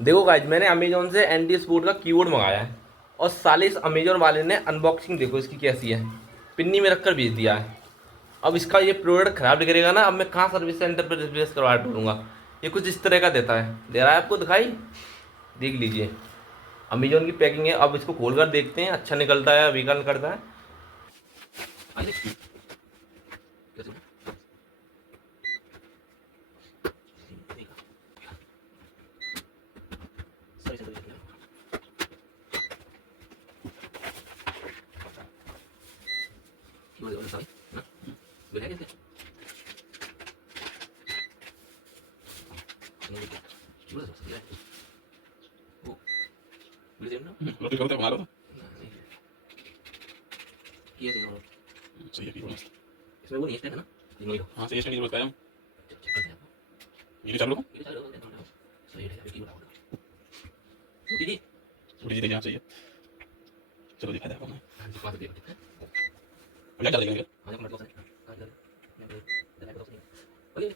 देखो गाइज, मैंने अमेजोन से एनटी स्पोर्ट का कीबोर्ड मंगाया है, और साले इस अमेजोन वाले ने अनबॉक्सिंग देखो इसकी कैसी है, पिन्नी में रखकर भेज दिया है। अब इसका ये प्रोडक्ट खराब निकलेगा ना, अब मैं कहाँ सर्विस सेंटर पर रिप्लेस करवा ढूंढूंगा। ये कुछ इस तरह का देता है, दे रहा है आपको दिखाई, देख लीजिए। अमेजोन की पैकिंग है, अब इसको खोल कर देखते हैं अच्छा निकलता है या बेकार निकलता है। आइए, कैसे हो? देखा, सही से देख लिया। कीबोर्ड वाला सारे, ना? बिल है कैसे? नहीं देखा, कीबोर्ड से सही है। वो बिल देना ना? रोटी करते बना लो। नहीं, ये सही होगा। सही है कीबोर्ड मस्त। इसमें वो नहीं है ना? ये नहीं हो। हाँ सही है, इसमें कीबोर्ड बताया हूँ। चेक करते हैं आपको। ये चालू को ये चालू करते हैं, सही है, अभी कीबोर्ड आउट। रोटी दी? रोटी जी यहाँ चाहिए। चलो दिखा दे आपको मैं। हाँ जी, बात दे ठीक है। अब क्या चलेगा हाँ, मतलब सही। हाँ, इधर मैं दे दे दे दे दे। ओके,